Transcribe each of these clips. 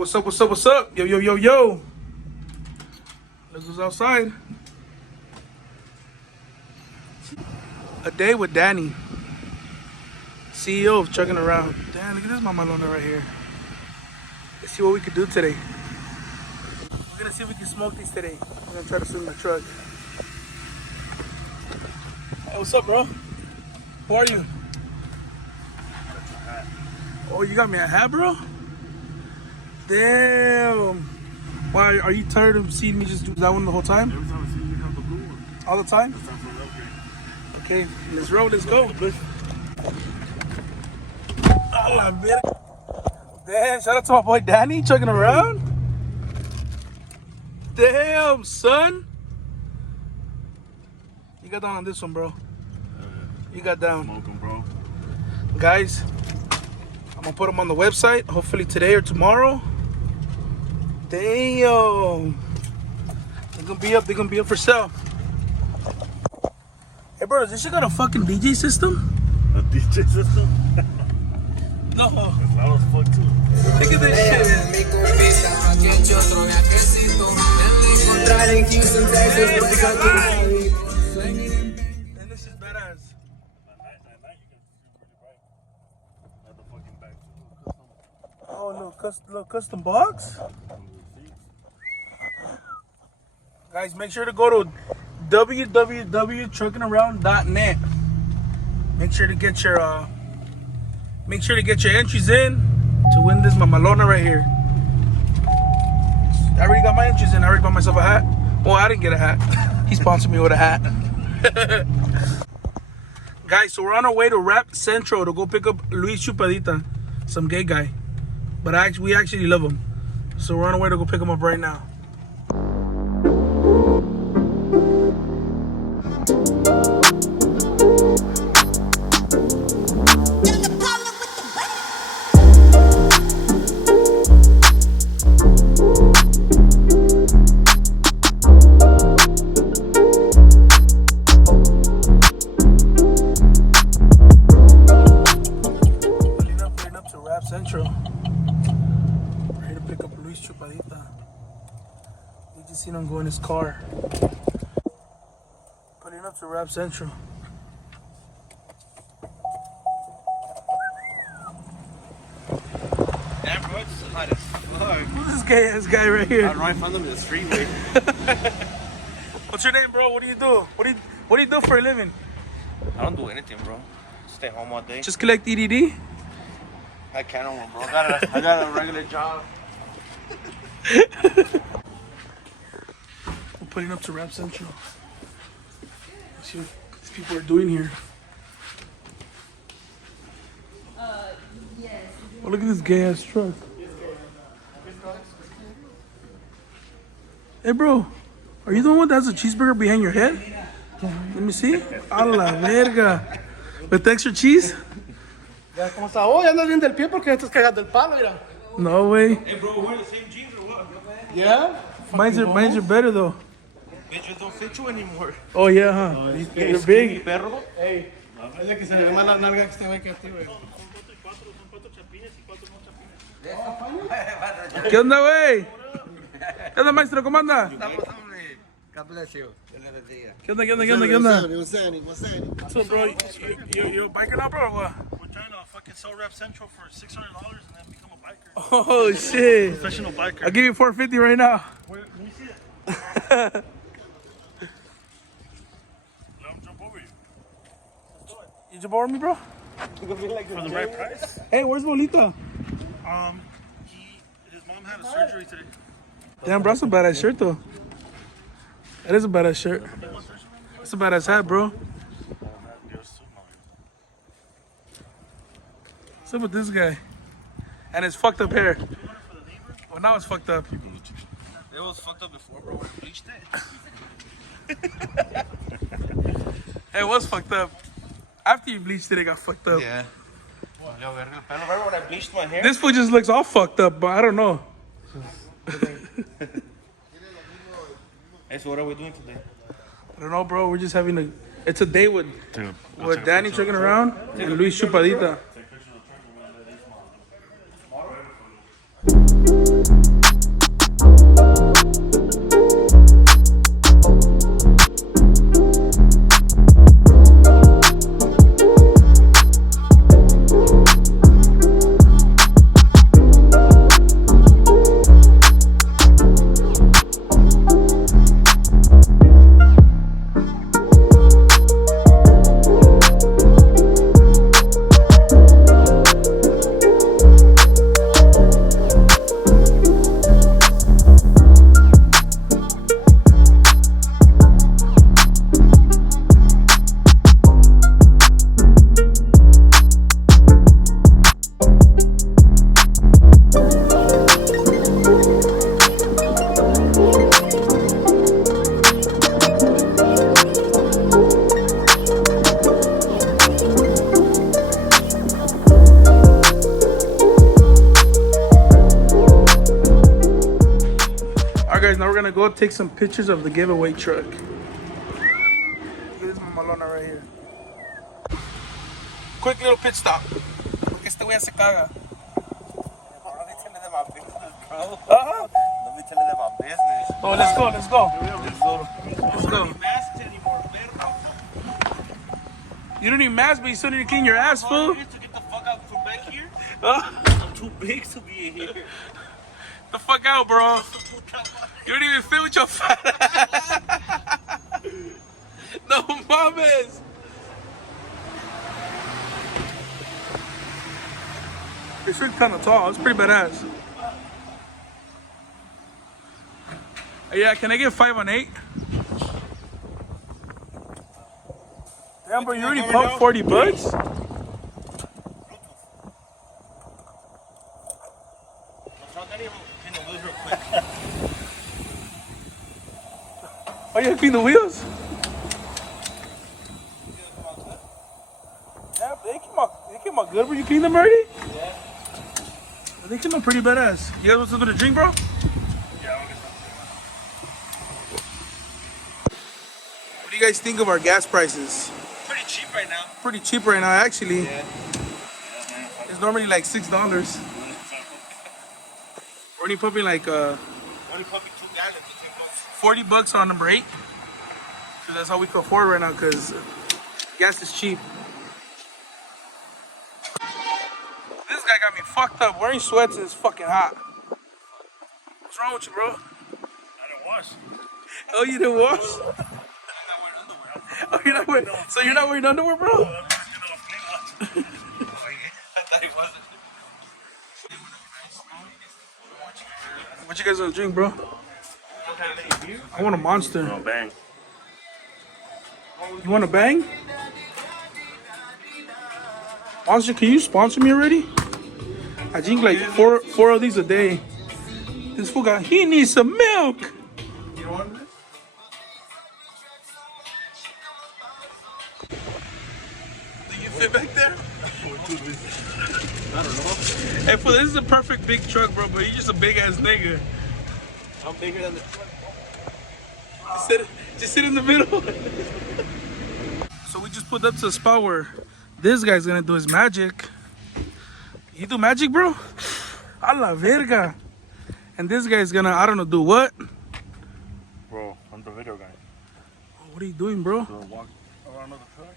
What's up, what's up, what's up? Yo, yo, yo, yo. Look who's outside. A day with Danny, CEO of Chugging Around. Damn, look at this mama Lona right here. Let's see what we can do today. We're gonna see if we can smoke these today. We're gonna try to swing my truck. Hey, what's up, bro? Who are you? Oh, you got me a hat, bro? Damn. Why, are you tired of seeing me just do that one the whole time? Every time I see you, you have the blue one. All the time? That's time for an upgrade. Okay, let's roll, let's go. A la verga. Damn, shout out to my boy Danny, chugging around. Damn, son. You got down on this one, bro. You got down. Smoking, bro. Guys, I'm gonna put them on the website, hopefully today or tomorrow. Damn. They're gonna be up for sale. Hey, bro, is this shit got a fucking DJ system? A DJ system? No. It's loud as fuck, too. Look at this shit. And this is badass. At night you can see really bright. At the fucking back, too. Oh, little custom box. Guys, make sure to go to www.truckingaround.net. Make sure to get your entries in to win this mamalona right here. I already got my entries in. I already bought myself a hat. Well, I didn't get a hat. He sponsored me with a hat. Guys, so we're on our way to Rap Central to go pick up Luis.chupadita, some gay guy. But we actually love him. So we're on our way to go pick him up right now. Central. We're here to pick up Luis.chupadita. We just seen him go in his car. Putting up to Rap Central. Damn, bro, it's hot as fuck. Who's this gay ass guy right here? I'm right in front of the street, man. What's your name, bro? What do you do? What do you do for a living? I don't do anything, bro. Stay home all day. Just collect EDD? I can't on one, bro. I got a regular job. We're putting up to Rap Central. Let's see what these people are doing here. Yes. Oh, look at this gay ass truck. Hey, bro, are you the one that has a cheeseburger behind your head? Let me see. A la verga. With extra cheese? ¿Cómo está? Oh, ya andas bien del pie porque estás cagando el palo, mira. No way. Hey, bro, we're the same jeans or what? Yeah? Mine's are better though. Bitches don't fit you anymore. Oh yeah, huh? They're big. Perro. Ey, es de que se le ve más la nalga que este güey que a ti, güey. ¿Qué onda, güey? ¿Qué onda, maestro? ¿Cómo anda? God bless you. ¿Qué onda? ¿Qué onda? What's happening? What's up, bro? You biking out, bro, or what? We're trying to fucking sell Rap Central for $600 and then become a biker. Oh, shit. Professional biker. I'll give you $450 right now. Let me see it. Let him jump over you. You jump over me, bro? For the right price? Hey, where's Bolita? His mom had a surgery today. Damn, bro, that's a badass shirt, though. That is a badass shirt. That's a badass hat, bro. What's up with this guy? And his fucked up hair. Well, now it's fucked up. It was fucked up before, bro. We bleached it. Hey, it was fucked up. After you bleached it, it got fucked up. Yeah. Remember when I bleached my hair? This foot just looks all fucked up, but I don't know. Hey, so what are we doing today? I don't know, bro. We're just having it's a day with Danny chugging around and Luis.chupadita. now we're gonna go take some pictures of the giveaway truck. This is my Malona right here. Quick little pit stop. Porque este güey se caga. Don't be telling them my business, bro. Uh-huh. Don't be telling them my business. Oh, let's go, let's go. Let's go. Masks anymore, perro. You don't need masks, but you still need to clean your ass, fool. To get the fuck out from back here. Uh, I'm too big to be in here. the fuck out, bro. You don't even fit with your fat ass. No mames. It's really kind of tall. It's pretty badass. Yeah, can I get 5 on 8? Damn, bro, you already pumped 40 bucks? Oh, you clean the wheels? Yeah, they came out good, bro. You clean them already? Yeah. They came out pretty badass. You guys want something to drink, bro? Yeah, I'll get What do you guys think of our gas prices? Pretty cheap right now. Pretty cheap right now, actually. Yeah. It's normally like $6. We're only pumping like Only pumping 2 gallons. $40 on number 8. So that's how we can afford right now, because gas is cheap. This guy got me fucked up. Wearing sweats and it's fucking hot. What's wrong with you, bro? I didn't wash. Oh, you didn't wash? I'm not wearing underwear. Oh, you're not wearing. So you're not wearing underwear, bro? I'm just gonna clean I thought he wasn't. What you guys want to drink, bro? I want a Monster. Oh, bang. You want a Bang? Monster, can you sponsor me already? I drink like four of these a day. This fool he needs some milk. You don't want this? Do you fit back there? I don't know. Hey, fool, this is a perfect big truck, bro, but you're just a big ass nigga. I'm bigger than the truck. Just sit in the middle. So we just pulled up to a spot where this guy's gonna do his magic. You do magic, bro? A la verga. And this guy's gonna, I don't know, do what? Bro, I'm the video guy. What are you doing, bro? So walk around the truck.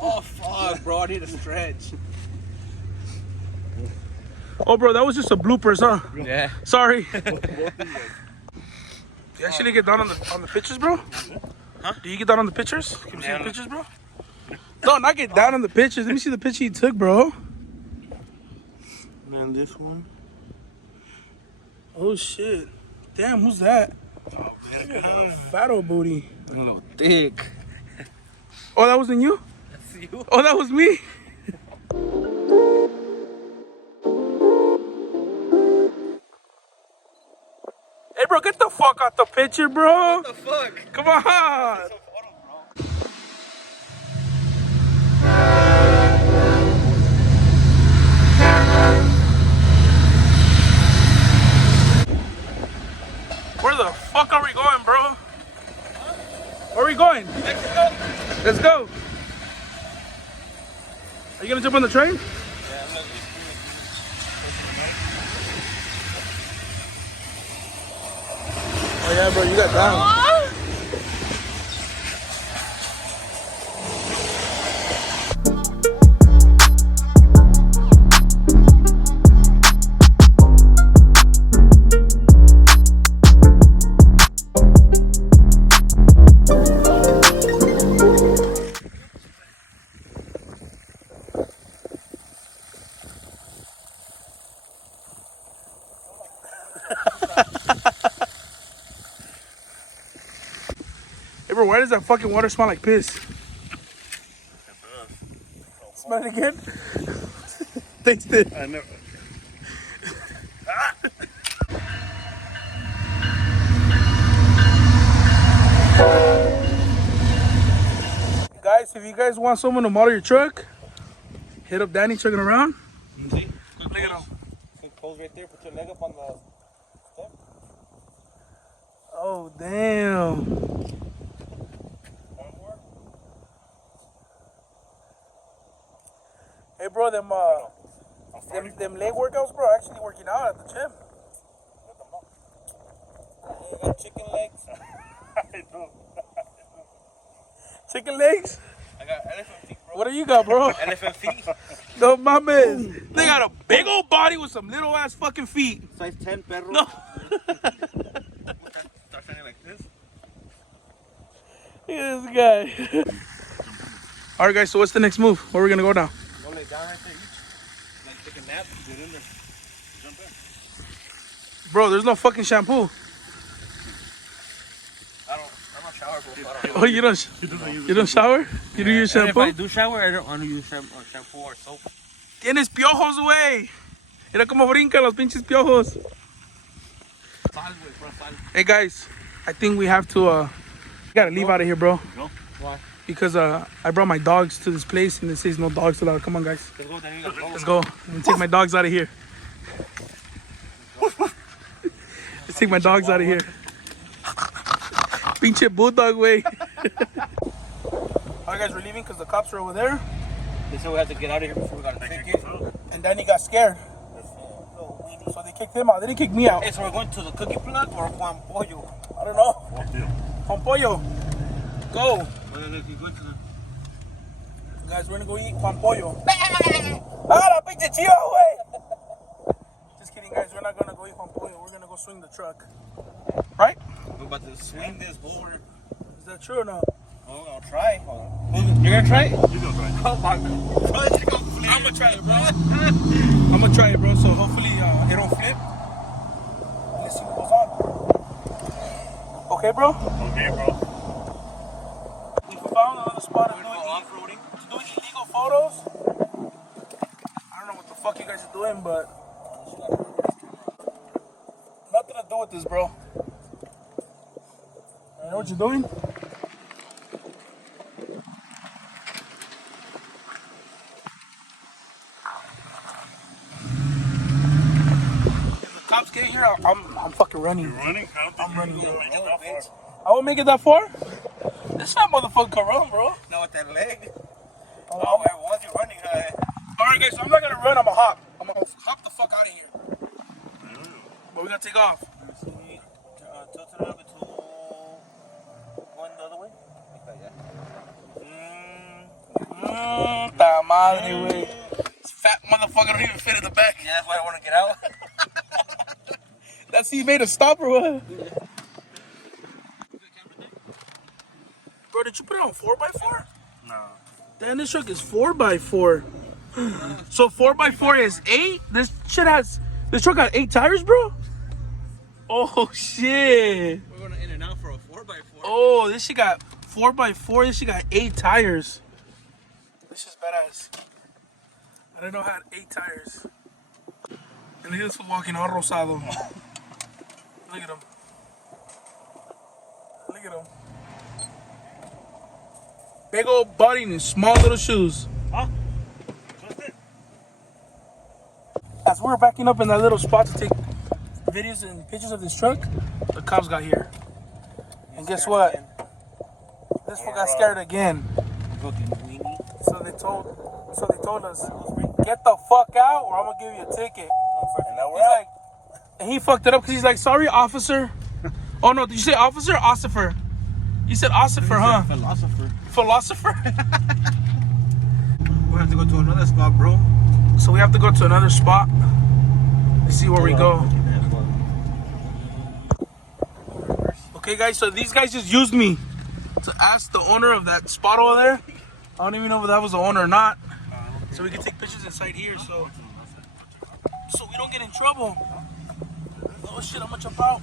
Oh fuck, bro! I need a stretch. Oh, bro, that was just a bloopers, huh? Yeah. Sorry. You actually get down on the pictures, bro? Huh? Do you get down on the pictures? Can we see the pictures, bro? No, not get down on the pictures. Let me see the picture you took, bro. Man, this one. Oh, shit. Damn, who's that? Oh, Yeah, fat old booty. a little thick. Oh, that wasn't you? That's you. Oh, that was me? Hey, bro, get the fuck out the picture, bro. What the fuck? Come on. You gonna jump on the train? Yeah, I'm gonna just Oh yeah, bro, you got down. Hey, bro, why does that fucking water smell like piss? Smell it again? Taste it. I never. Guys, if you guys want someone to model your truck, hit up Danny chugging around. Look at him. Quick pose right there. Put your leg up on the step. Oh, damn. One more. Hey, bro, them leg workouts, bro, actually working out at the gym. You got chicken legs. I know. Chicken legs? I got elephant feet, bro. What do you got, bro? Elephant feet. No, my man. They got a big old body with some little ass fucking feet. Size 10, perro. No. Start standing like this. Look at this guy. All right, guys, so what's the next move? Where are we going to go now? Go lay down right there each. Like take a nap. Get in there. Jump in. Bro, there's no fucking shampoo. I don't shower, bro. So I don't know. Oh, you don't shower? You do use And if shampoo? I do shower, I don't want to use shampoo or soap. Tienes piojos, güey. Mira cómo brincan los pinches piojos. Sal, güey, bro, sal. Hey, guys, I think we have to, we got to leave out of here, bro. Go. Why? Because I brought my dogs to this place and it says no dogs allowed. Come on, guys. Let's go, Danny. Let's go. Let's go. I'm gonna take my dogs out of here. Let's take my dogs out of here. Pinche bulldog way. Alright, guys, we're leaving because the cops are over there. They said we have to get out of here before we got a ticket. And Danny got scared. So they kicked him out. They didn't kick me out. Hey, so we're going to the cookie plug or Juan Pollo? I don't know. What deal? Juan Pollo. Go. Guys, we're gonna go eat Juan Pollo. Ah, la pinche chiva, güey. Just kidding, guys. We're not gonna go eat Juan Pollo. We're gonna go swing the truck. Right? We're about to swing this board. Is that true or no? Oh, I'll try. You're gonna try it? You go try. Oh my god. I'm gonna try it, bro. I'm gonna try it, bro. So hopefully it don't flip. Let's see what goes on. Okay, bro? Okay, bro. We found another spot to do illegal photos. I don't know what the fuck you guys are doing, but nothing to do with this, bro. You know what you're doing? If the cops get here, I'm fucking running. You're running? I'm running, bro. Make it that far. I won't make it that far? This not motherfucker can run, bro. Now with that leg. Oh, Oh, man, once you're running, alright, guys, so I'm not gonna run, I'm gonna hop. I'm gonna hop the fuck out of here. But we gotta take off. so we tilt it a little bit to going the other way. Like that, yeah. Ta madre, güey. This fat motherfucker don't even fit in the back. Yeah, that's why I want to get out. That's he made a stop or what? Bro, did you put it on 4x4? No. Damn, this truck is 4x4. So 4x4 is 8? This truck got 8 tires, bro? Oh, shit. We're going to in and out for a 4x4. Oh, this shit got 4x4. This shit got 8 tires. This is badass. I didn't know how it had 8 tires. And look at this fool walking all rosado. Look at him. Look at him. Big old body and small little shoes. Huh? What's it? As we were backing up in that little spot to take videos and pictures of this truck, the cops got here. And guess what? This fool got scared again. Fucking weenie. So they told That's what they told us. Get the fuck out or I'm gonna give you a ticket. He's like, and he fucked it up because he's like, sorry, officer. Oh no, did you say officer or ossifer? You said ossifer, huh? Philosopher. Philosopher? We have to go to another spot, bro. So we have to go to another spot to see where we go. Okay guys, so these guys just used me to ask the owner of that spot over there. I don't even know if that was the owner or not. So we can take pictures inside here so we don't get in trouble. Oh shit, I'm gonna jump out.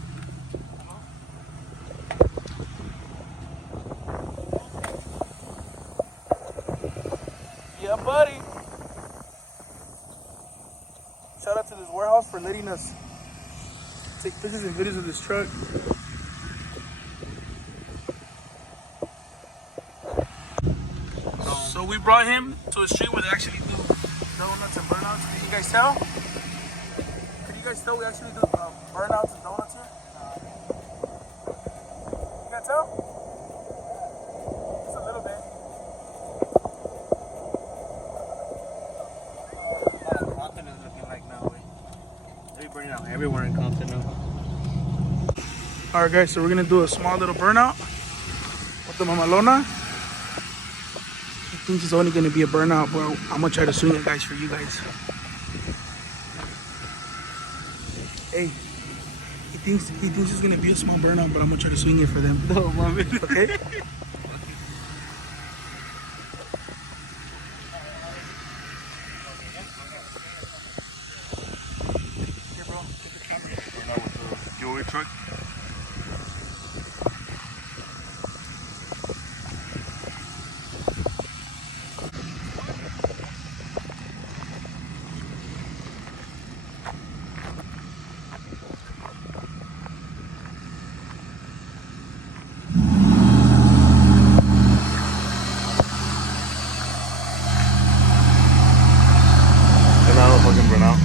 Yeah, buddy. Shout out to this warehouse for letting us take pictures and videos of this truck. So we brought him to a street where they actually do donuts and burnouts. Can you guys tell? Can you guys tell we actually do burnouts and donuts here? You can tell? Just a little bit. A lot of Compton is looking like now. They're burning out everywhere in Compton now. Alright guys, so we're gonna do a small little burnout with the mamalona. I think it's only gonna be a burnout, but I'm gonna try to swing it guys for you guys. Hey, he thinks it's gonna be a small burnout, but I'm gonna try to swing it for them. No, mommy. Okay? Here bro, get the camera. Burn out with the giveaway truck. And now fucking burn out.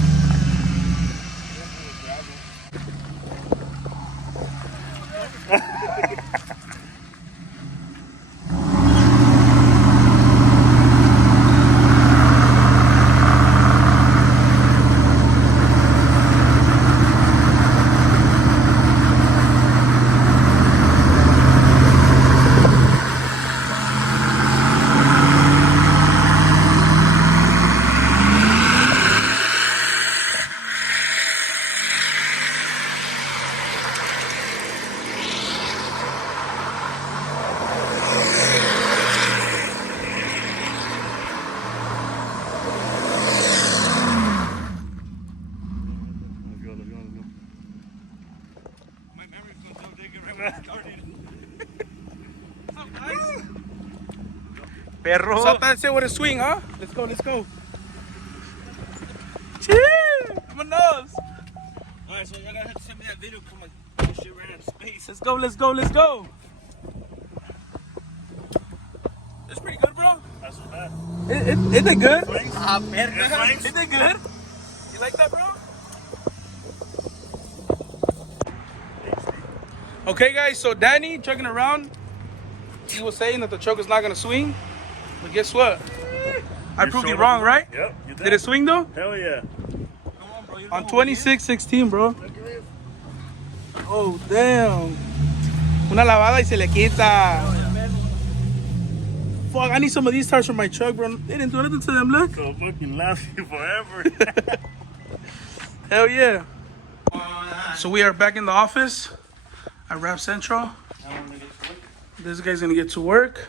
My memory's gonna tell Jacob right when I started. Perro. So that's it with a swing, huh? Let's go, let's go. Chee! Vámonos. Alright, so you're gonna have to send me that video because my shit ran out of space. Let's go, let's go, let's go. It's pretty good, bro. That's so bad. Isn't it good? Perro. Isn't it good? You like that, bro? Okay, guys, so Danny chugging around. He was saying that the truck is not gonna swing, but guess what? I proved you wrong, right? Yep, you did. Did it swing though? Hell yeah. On 26-16, bro. Oh, damn. Una lavada y se le quita. Fuck, I need some of these tires for my truck, bro. They didn't do anything to them, look. So fucking last you forever. Hell yeah. So we are back in the office at Rap Central. This guy's gonna get to work.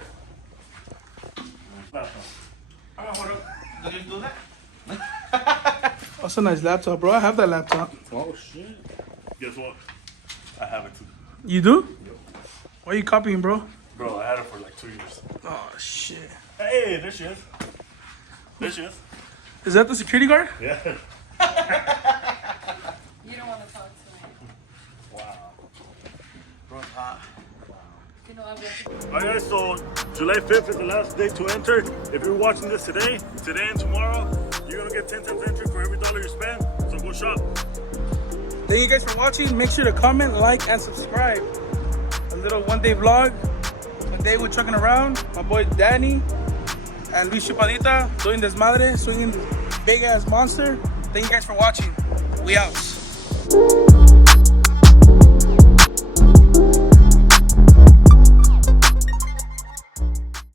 That's a nice laptop, bro. I have that laptop. Oh shit. Guess what? I have it too. You do? Why are you copying, bro? Bro, I had it for like 2 years. Oh, shit. Hey, there she is. There she is. Is that the security guard? Yeah. You don't want to talk to me. Wow. Bro's hot. You know, I will. Alright guys, so July 5th is the last day to enter. If you're watching this today and tomorrow, you're gonna get 10 cents entry for every dollar you spend. So go shop. Thank you guys for watching. Make sure to comment, like, and subscribe. A little one-day vlog. A day we're trucking around. My boy Danny. And Luis.chupadita doing this madre, swinging big ass monster. Thank you guys for watching. We out.